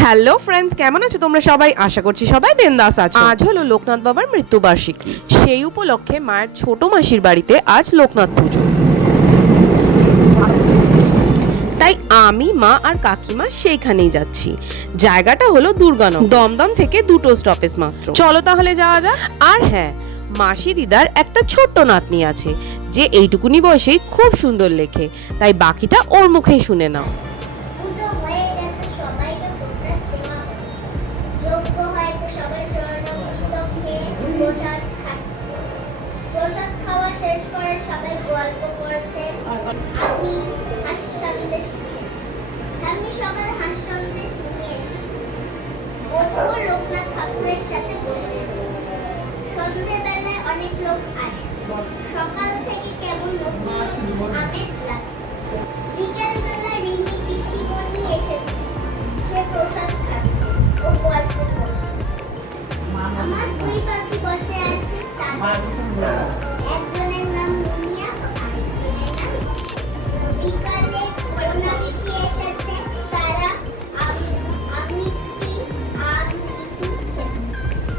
Hello friends, কেমন আছো তোমরা সবাই? আশা করছি সবাই বিন্দাস আছো। আজ হলো লোকনাথ বাবার মৃত্যুবার্ষিকী। সেই উপলক্ষে মায়ের ছোট মাসির বাড়িতে আজ লোকনাথ পুজো। তাই আমি, মা আর কাকিমা সেইখানেই যাচ্ছি। জায়গাটা হলো দুর্গানগর, দমদম থেকে 2টো স্টপেজ মাত্র। চলো তাহলে যাওয়া যাক। আর হ্যাঁ, মাসি দিদার একটা ছোট্ট নাতনি আছে যে এইটুকুনি বয়সেই খুব সুন্দর লেখে, তাই বাকিটা ওর মুখেই শুনে নাও। প্রসাদ খাওয়া শেষ করে সবাই গল্প করেছে। আমি সকালে হাঁস সন্দেশ নিয়ে এসেছি। ওপর লোকনাথ ঠাকুরের সাথে বসে সন্ধ্যেবেলায় অনেক লোক আসে। সকাল থেকে কেমন নতুন আমেজ লাগছে। বিকেল বেলা রিমি পিসিমণি এসেছে। সে প্রসাদ খাচ্ছে ও গল্প করছে। আমার দুই পাখি বসে আছে, তাদের একজনের নাম মুনিয়া, আরেকজনের নাম। বিকালে অনামিকি এসেছে। তারা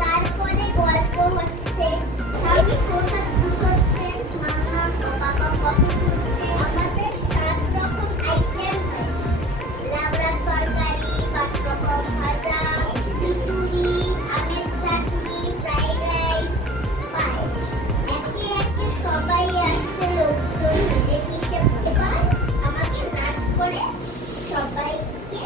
তারপরে গল্প হচ্ছে। আমি প্রসাদ গুছোচ্ছে, মামা ও বাবা কফি তুলছে। আমাদের 7 রকম আইটেম হয়েছে। লাবড়া তরকারি, 5 রকম ভাজা, খিচুড়ি, আমের চাটনি, ফ্রাইড রাইস, পায়েস। একে একে সবাই আসছে লোকজন মিলেমিশে। এবার আমাকে নাচ করে সবাইকে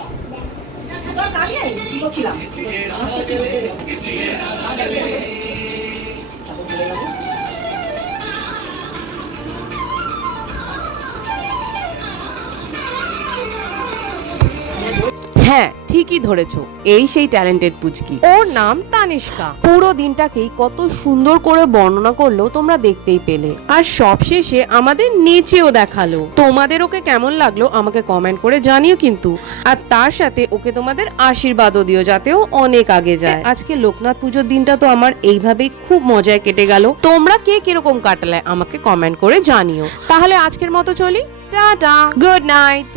হ্যাঁ, ঠিকই ধরেছো, এই সেই ট্যালেন্টেড পুচকি। ওর নাম তানিষ্কা। পুরো দিনটাকেই কত সুন্দর করে বর্ণনা করলো তোমরা দেখতেই পেলে। আর সবশেষে আমাদের নেচেও দেখালো। তোমাদের ওকে কেমন লাগলো আমাকে কমেন্ট করে জানিও কিন্তু। আর তার সাথে ওকে তোমাদের আশীর্বাদও দিও যাতে ও অনেক আগে যায়। আজকে লোকনাথ পুজোর দিনটা তো আমার এইভাবেই খুব মজায় কেটে গেল। তোমরা কে কিরকম কাটালে আমাকে কমেন্ট করে জানিও। তাহলে আজকের মতো চলি, টাটা, গুড নাইট।